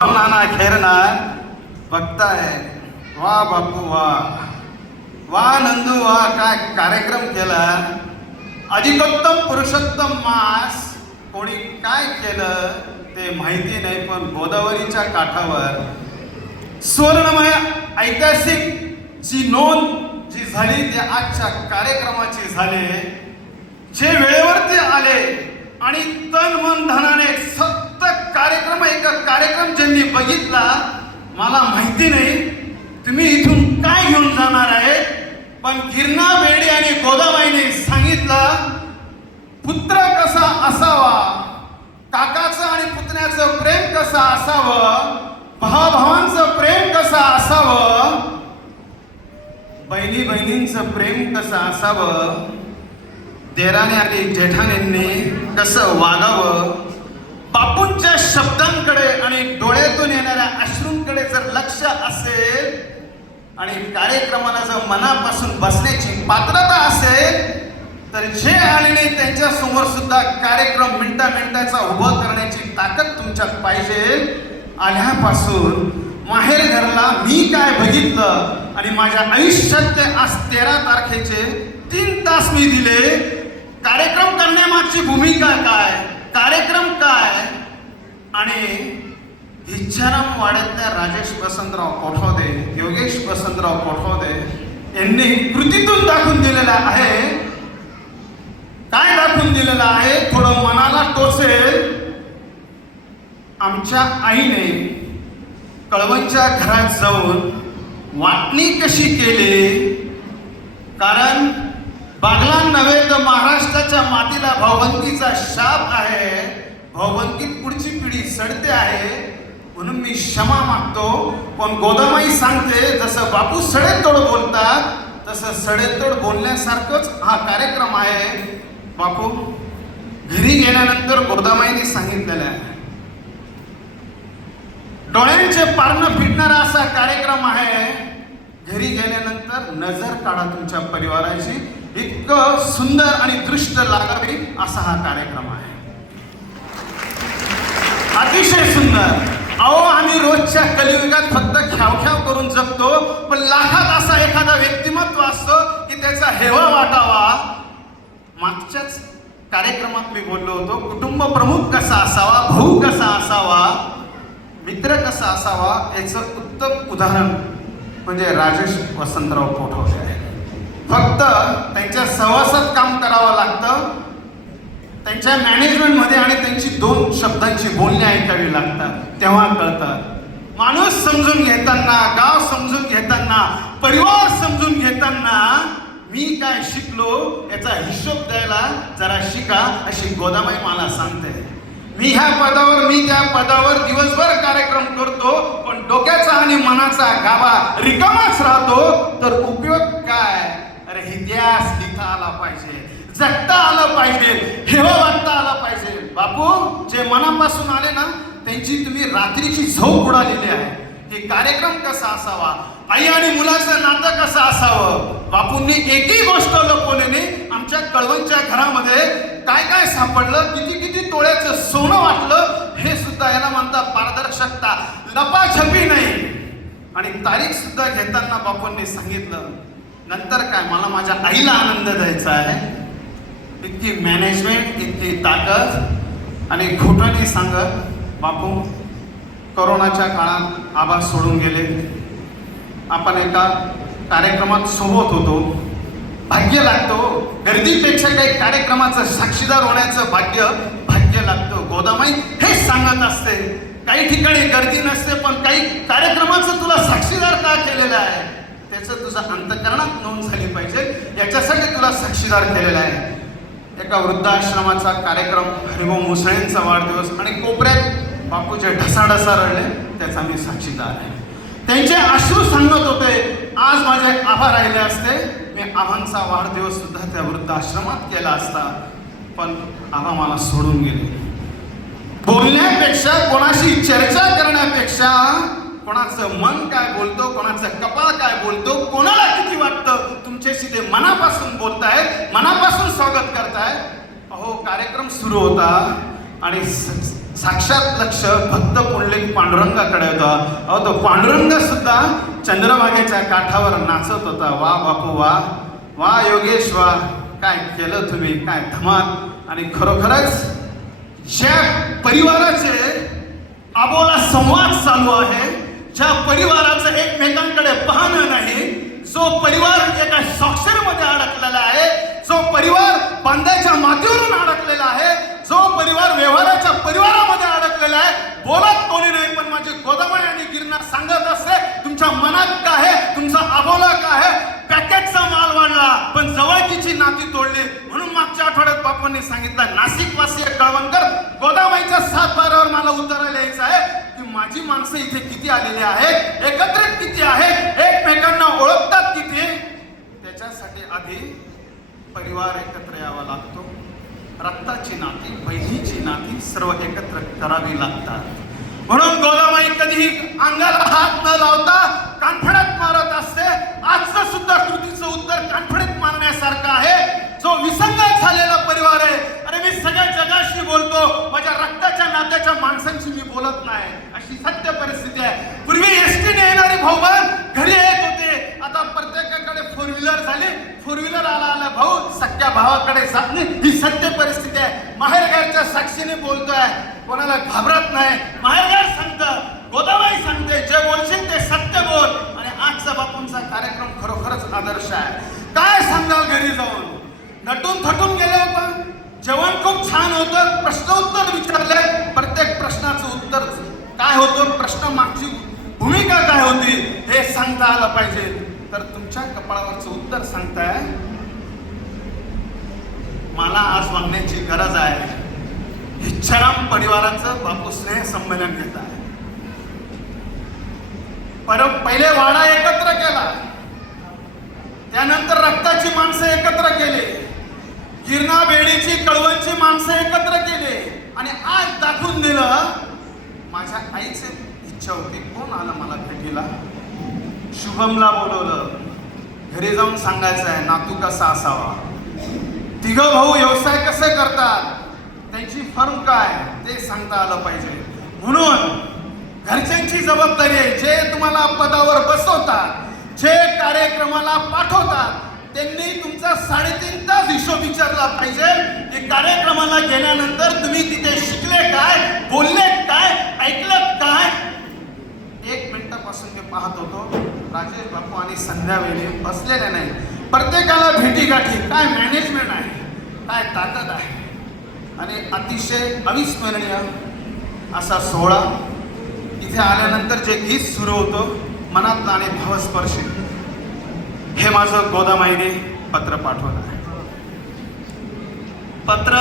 नाना खेरणार बघताय. वा बापू वा वा नंदू वा, काय कार्यक्रम केला. अधिकोत्तम पुरुषोत्तम मास कोणी काय केलं ते माहिती नाही, पण गोदावरीच्या काठावर स्वर्णमय ऐतिहासिक जी नोंद जी झाली ती आजच्या कार्यक्रमाची झाली. जे वेळेवरती आले आणि तन मन धनाने सत्त कार्यक्रम एक कार्यक्रम ज्यांनी बघितला, मला माहिती नाही तुम्ही इथून काय घेऊन जाणार आहे, पण गिरणा बेडी आणि गोदाबाईने सांगितलं पुत्र कसा असावा, काकाचं आणि पुतण्याचं प्रेम कसं असावं, भावाभावांचं प्रेम कसं असावं, बहिणी बहिणींचं प्रेम कसं असावं, देराने आणि जेठाण्यांनी कसं वागावं. बापूंच्या शब्दांकडे आणि डोळ्यातून येणाऱ्या अश्रूंकडे जर लक्ष असेल आणि कार्यक्रमाला जर मनापासून बसण्याची पात्रता असेल, तर जे आलेले त्यांच्या समोर सुद्धा कार्यक्रम मिनिटाचा उभं करण्याची ताकद तुमच्यात पाहिजे. आल्यापासून माहेर घरला मी काय बघितलं आणि माझ्या आयुष्यात ते आज 13 तारखेचे 3 तास मी दिले. कार्यक्रम करण्यामागची भूमिका काय, कार्यक्रम काय, आणि इच्छाराम वाड्यातल्या राजेश वसंतराव कोठावदे, योगेश वसंतराव कोठावदे यांनी कृतीतून दाखवून दिलेला आहे. काय दाखवून दिलेलं आहे थोडं मनाला टोचेल. आमच्या आईने कळवणच्या घरात जाऊन वाटणी कशी केली, कारण बागलान नव्हे तर महाराष्ट्राच्या मातीला भावबंदीचा शाप आहे. भावबंदीत पुढची पिढी सडते आहे, म्हणून मी क्षमा मागतो. पण गोदामाई सांगते जसं बापू सडेतोड बोलतात तसं सडेतोड बोलण्यासारखंच हा कार्यक्रम आहे. बापू घरी गेल्यानंतर गोदामाईने सांगितलेलं आहे, डोळ्यांचे पारणं फिटणारा असा कार्यक्रम आहे. घरी गेल्यानंतर नजर काढा तुमच्या परिवाराची, इतकं सुंदर आणि दृष्ट लागावी असा हा कार्यक्रम आहे. अतिशय सुंदर. अहो आम्ही रोजच्या कलियुगात फक्त ख्याव करून जगतो, पण लाखात असा एखादा व्यक्तिमत्व असतो की त्याचा हेवा वाटावा. मागच्याच कार्यक्रमात मी बोललो होतो, कुटुंब प्रमुख कसा असावा, भाऊ कसा असावा, मित्र कसा असावा, याचं उत्तम उदाहरण म्हणजे राजेश वसंतराव कोठावदे आहे. फक्त त्यांच्या सहवासात काम करावं लागतं, त्यांच्या मॅनेजमेंटमध्ये आणि त्यांची 2 शब्दांची बोलणी ऐकावी लागतात, तेव्हा कळतं. माणूस समजून घेताना, गाव समजून घेताना, परिवार समजून घेताना मी काय शिकलो याचा हिशोब द्यायला जरा शिका, अशी गोदामाई मला सांगते. मी ह्या पदावर मी त्या पदावर दिवसभर कार्यक्रम करतो, पण डोक्याचा आणि मनाचा गाभा रिकामाच राहतो, तर उपयोग काय. अरे इतिहास लिहिता आला पाहिजे, जगता आलं पाहिजे, हेवा वाटता आला पाहिजे. बापू जे मनापासून आले ना त्यांची तुम्ही रात्रीची झोप उडालेली आहे. हे कार्यक्रम कसा असावा, आई आणि मुलाचं नातं कसं असावं, बापूंनी एकही गोष्ट लपवली नाही. आमच्या कळवणच्या घरामध्ये काय काय सापडलं, किती तोळ्याचं सोनं वाटलं, हे सुद्धा याला म्हणतात पारदर्शकता, लपाछपी नाही. आणि तारीख सुद्धा घेताना बापूंनी सांगितलं. नंतर काय, मला माझ्या आईला आनंद द्यायचा आहे. इतकी मॅनेजमेंट, इतकी ताकद, आणि खोटाने सांगत बापू कोरोनाच्या काळात आभार सोडून गेले. आपण एका कार्यक्रमात सोबत होतो, भाग्य लागतो. गर्दीपेक्षा काही कार्यक्रमाचं साक्षीदार होण्याचं भाग्य लागतं. गोदामाई हेच सांगत असते, काही ठिकाणी गर्दी नसते, पण काही कार्यक्रमाचं तुला साक्षीदार का केलेलं आहे त्याचं तुझं अंतःकरणात नोंद झाली पाहिजे, याच्यासाठी तुला साक्षीदार केलेला आहे. एका वृद्धाश्रमाचा कार्यक्रम, हरिभाऊ मुसळेंचा वाढदिवस, आणि कोपऱ्यात बापूचे ढसाढसा रडले, त्याचा मी साक्षीदार आहे. त्यांचे अश्रू सांगत होते. आज माझे आभार राहिले असते, मी आभांचा वाढदिवस सुद्धा त्या वृद्धाश्रमात केला असता, पण आभा मला सोडून गेले. बोलण्यापेक्षा, कोणाशी चर्चा करण्यापेक्षा, कोणाचं मन काय बोलतो, कोणाचं कपाळ काय बोलतो, कोणाला किती वाटतं, तुमच्याशी ते मनापासून बोलतायत, मनापासून स्वागत करतायत. अहो कार्यक्रम सुरू होता, आणि साक्षात लक्ष भक्त पुंडलिक पांडुरंगाकडे होतं. अहो तो पांडुरंग सुद्धा चंद्रभागेच्या काठावर नाचत होता. वा बापू वा, वा योगेश वा, काय केलं तुम्ही, काय धमाल. आणि खरोखरच ज्या परिवाराचे आबोला संवाद चालू आहे, ज्या परिवाराचं एकमेकांकडे पाहणं नाही, जो परिवार एका सॉक्सरमध्ये अडकलेला आहे, जो परिवार बांधाच्या मातीवरून अडकलेला आहे, जो परिवार व्यवहाराच्या परिवारामध्ये अडकलेला आहे, बोलत कोणी नाही पण माझी गोदाबाई आणि गिरणा सांगत असते तुमच्या मनात काय आहे, तुमचा आबोला काय आहे. पॅकेटचा माल वाढला पण जवळकीची नाती तोडली. म्हणून मागच्या आठवड्यात बापांनी सांगितलं, नाशिकवासी कळवणकर, गोदाबाईच्या 7-12वर मला उत्तर यायचं आहे की माझी माणसं इथे किती आलेली आहेत, एकत्रित किती आहेत, एकमेकांना ओळखतात किती. त्याच्यासाठी आधी परिवार एकत्र यावा लागतो. रक्ताची नाती, बहिणीची नाती सर्व एकत्र करावी लागतात. म्हणून गोदाबाई कधीही अंगाला हात न लावता कानफडत मारत असते. आजचं सुद्धा कृतीचं उत्तर कानफडीत मारण्यासारखं आहे. जो विसंगत झालेला परिवार आहे, अरे मी सगळ्या जगाशी बोलतो, माझ्या रक्ताच्या नात्याच्या माणसांशी मी बोलत नाही, अशी सत्य परिस्थिती आहे. पूर्वी एसटीने येणारी भाऊबंद घरी येत होते, आता प्रत्येकाकडे 4 व्हीलर झाली. 4 व्हीलर आला भाऊ सख्या भावाकडे जात नाही, ही सत्य परिस्थिती आहे. माहेरघरच्या साक्षीने बोलतोय, कोणाला घाबरत नाही. माहेरघर सांगतं, गोदाबाई सांगते, जे बोलशील ते सत्य बोल. आणि आजचा बापूंचा कार्यक्रम खरोखरच आदर्श आहे. काय सांगाल घरी जाऊन, नटून थटून गेले होतं, जेवण खूप छान होतं, प्रश्न उत्तर विचारले, प्रत्येक प्रश्नाचं उत्तर काय होतं, प्रश्न मागची भूमिका काय होती हे सांगता आलं पाहिजे. तर तुमच्या कपाळावरचं उत्तर सांगताय, मला आज वागण्याची गरज आहे. हिच्छराम परिवाराचं बापू स्नेह संमेलन घेत आहे. पहिले वाडा एकत्र केला, त्यानंतर रक्ताची माणसं एकत्र केली, गिरणा बेडीची कळवणची माणसं एकत्र केली. आणि आज दाखवून दिलं, माझ्या आईची इच्छा होती, कोण आलं मला भेटीला, शुभमला बोलवलं, घरी जाऊन सांगायचं आहे नातू कसा असावा, 3 भाऊ व्यवसाय कसे करतात, त्यांची फर्म काय ते सांगता आलं पाहिजे. म्हणून घरच्यांची जबाबदारी आहे. जे तुम्हाला पदावर बसवतात, जे कार्यक्रमाला पाठवतात, त्यांनी तुमचा 3.5 तास हिशोब विचारला पाहिजे की कार्यक्रमाला गेल्यानंतर तुम्ही तिथे शिकले काय, बोलले काय, ऐकलं काय. 1 मिनिटापासून मी पाहत होतो, राजेश बापू आणि संध्यावेळी बसलेले नाही, प्रत्येकाला भेटीगाठी, काय मॅनेजमेंट आहे, काय ताकद आहे. आणि अतिशय अविस्मरणीय असा सोहळा. इथे आल्यानंतर जे गीत सुरू होतं, मनातलं आणि भावस्पर्शी, हे माझं गोदाबाईने पत्र पाठवलं आहे. पत्र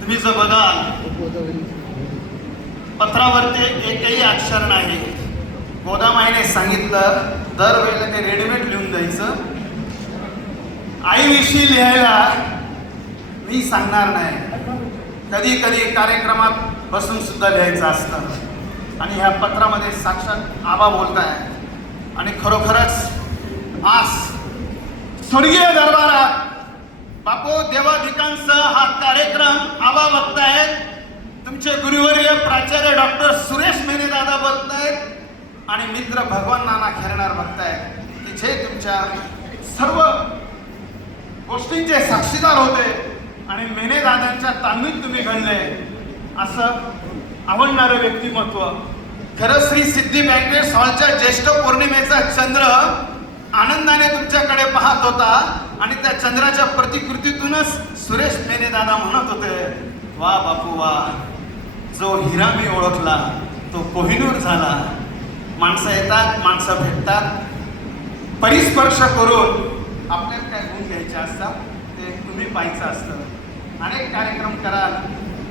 तुम्ही जर बघाल, पत्रावरती एकही अक्षर नाही. गोदाबाईने सांगितलं, दरवेळेला ते रेडीमेड लिहून द्यायचं. आईविषयी लिहायला मी सांगणार नाही, कधी कधी कार्यक्रमात बसून सुद्धा लिहायचं असतं. आणि ह्या पत्रामध्ये साक्षात आबा बोलताय. आणि खरोखरच आज स्वर्गीय दरबारात बापू देवाधिकांसह हा कार्यक्रम आबा बघतायत. तुमचे गुरुवर्य प्राचार्य डॉक्टर सुरेश मेहने दादा बघतायत आणि मित्र भगवान नाना खेरणार बघतायत, की जे तुमच्या सर्व गोष्टींचे साक्षीदार होते आणि मेहने दादांच्या तालमीत तुम्ही घडले. असं आवडणारं व्यक्तिमत्व. खरं श्री सिद्धी बँकेट हॉलच्या ज्येष्ठ पौर्णिमेचा चंद्र आनंदाने तुमच्याकडे पाहत होता आणि त्या चंद्राच्या प्रतिकृतीतूनच सुरेश मेहने दादा म्हणत होते, वा बापू वा, जो हिरा मी ओळखला तो कोहिनूर झाला. माणसं येतात, माणसं भेटतात, परिस्पर्श करून आपल्याला काय गुण घ्यायचे असतात ते तुम्ही पाहायचं असतं. अनेक कार्यक्रम कराल,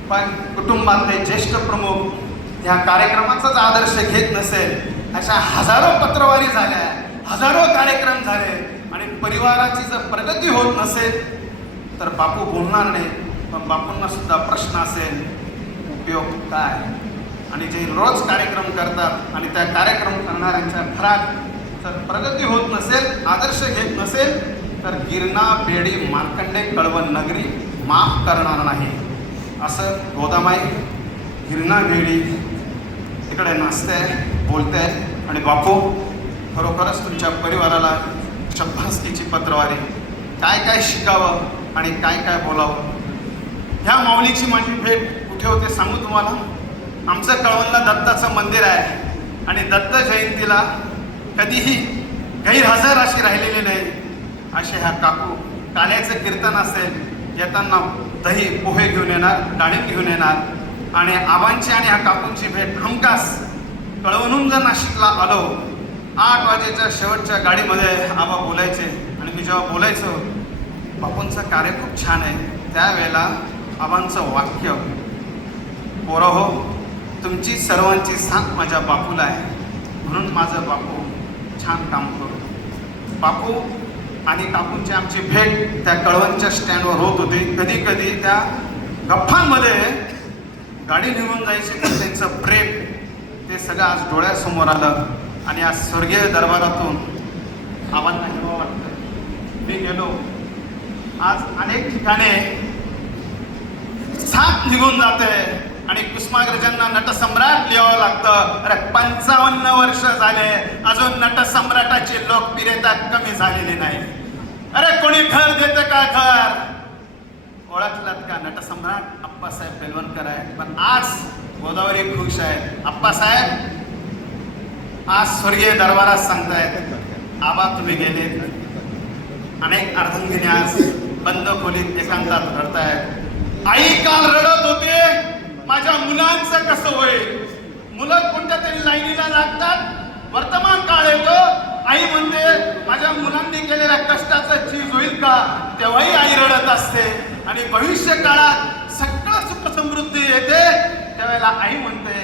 पण कुटुंबातले ज्येष्ठ प्रमुख ह्या कार्यक्रमाचाच आदर्श घेत नसेल, अशा हजारो पत्रवारी झाल्या, हजारो कार्यक्रम झाले आणि परिवाराची जर प्रगती होत नसेल तर बापू बोलणार नाही. पण बापूंना सुद्धा प्रश्न असेल, उपयोग काय. आणि जे रोज कार्यक्रम करतात आणि त्या कार्यक्रम करणाऱ्यांच्या घरात जर प्रगती होत नसेल, आदर्श घेत नसेल, तर गिरणा बेडी मार्कंडे कळवण नगरी माफ करणार नाही. असं गोदामाई हिरणा वेळी इकडे नाचते बोलते आणि बापू खरोखरच तुमच्या परिवाराला शब्दास्तीची पत्रवारी काय काय शिकावं आणि काय काय बोलावं. ह्या माऊलीची माझी भेट कुठे होते सांगू तुम्हाला. आमचं कळवणला दत्ताचं मंदिर आहे आणि दत्त जयंतीला कधीही गैरहजर अशी राहिलेली नाही. असे ह्या काकू काल्याचं कीर्तन असेल येताना दही पोहे घेऊन येणार, डाळिंब घेऊन येणार आणि आबांची आणि ह्या काकूंची भेट हमखास कळवणून जर नाशिकला आलो 8 वाजेच्या शेवटच्या गाडीमध्ये आबा बोलायचे आणि मी जेव्हा बोलायचो बापूंचं कार्य खूप छान आहे त्यावेळेला आबांचं वाक्य पोरं हो तुमची सर्वांची साथ माझ्या बापूला आहे म्हणून माझं बापू छान काम करू. बापू आणि काकूंची आमची भेट त्या कळवणच्या स्टँडवर होत होती. कधी कधी त्या गप्पांमध्ये गाडी निघून जायची तर त्यांचं प्रेम ते सगळं आज डोळ्यासमोर आलं आणि आज स्वर्गीय दरबारातून आबांना हेवा वाटतं. मी गेलो आज अनेक ठिकाणी साथ निघून जाते आणि कुसुमाग्रजांना नटसम्राट लिहावं लागतं. अरे 55 वर्ष झाले अजून नटसम्राटाची लोकप्रियता कमी झालेली नाही. अरे कोणी घर देतं का घर ओळखलात का नटसम्राट आप्पासाहेब बेलवणकर आहे. पण आज गोदावरी खुश आहे. आप्पासाहेब आज स्वर्गीय दरबारात सांगतायत आबा तुम्ही गेले. अनेक अर्धांगिनी आज बंद खोलीत एकांतात रडतायत. आई काल रडत होते माझ्या मुलांचं कसं होईल. मुलं कोणत्या तरी लाईनीला लागतात वर्तमान काळ येतो आई म्हणते माझ्या मुलांनी केलेल्या कष्टाचं चीज होईल का. तेव्हाही आई रडत असते आणि भविष्य काळात सगळं सुख समृद्धी येते त्यावेळेला आई म्हणते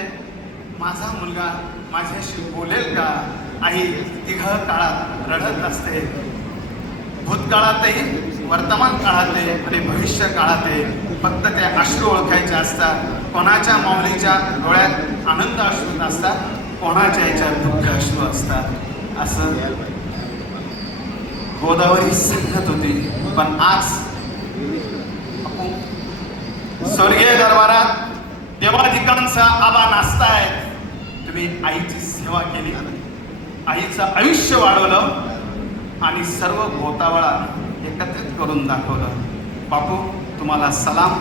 माझा मुलगा माझ्याशी बोलेल का. आई तिघ काळात रडत असते. भूतकाळातही वर्तमान काळातही आणि भविष्य काळातही फक्त ते अश्रू ओळखायचे असतात. कोणाच्या माऊलीच्या डोळ्यात आनंद अश्रू असतात कोणाच्या याच्यात दुःख अश्रू असतात. असं गोदावरी सांगत होती. पण आज स्वर्गीय दरबारात देवाधिकांचा आबा नाचतायत. तुम्ही आईची सेवा केली आईचं आयुष्य वाढवलं आणि सर्व गोतावळा एकत्रित करून दाखवलं. बापू तुम्हाला सलाम.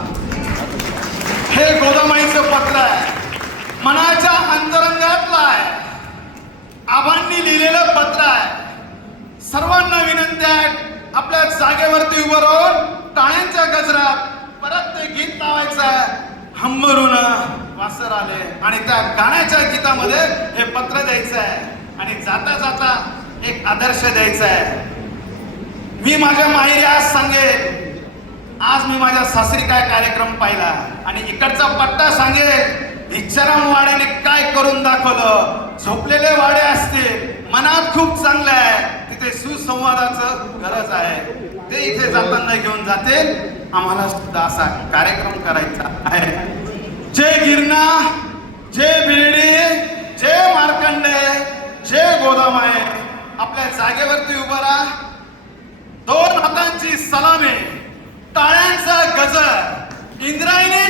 हे गोदामाईचं पत्र आहे मनाच्या अंतरंगातलं आहे. आबांनी लिहिलेलं पत्र आहे. सर्वांना विनंती आहे आपल्या जागेवरती उभं राहून टाळ्यांच्या गजरात परत ते गीत लावायचं आहे. हंबरून वासर आले आणि त्या गाण्याच्या गीतामध्ये हे पत्र द्यायचं आहे आणि जाता जाता एक आदर्श द्यायचा आहे. मी माझ्या माहेरी आज सांगेन आज मी माझ्या सासरी काय कार्यक्रम पाहिला आणि इकडचा पट्टा सांगेल इच्छाराम वाड्याने काय करून दाखवलं. झोपलेले वाडे असतील मनात खूप चांगलं आहे तिथे सुसंवादाचं गरज आहे. ते इथे जाताना घेऊन जाते. आम्हाला सुद्धा असा कार्यक्रम करायचा आहे. जय गिरणा जय बेडी जय मार्कंडे जय गोदामाई. आपल्या जागेवरती उभं राहा. 2 हातांची सलामी टाळ्यांचा गजर इंद्रायणी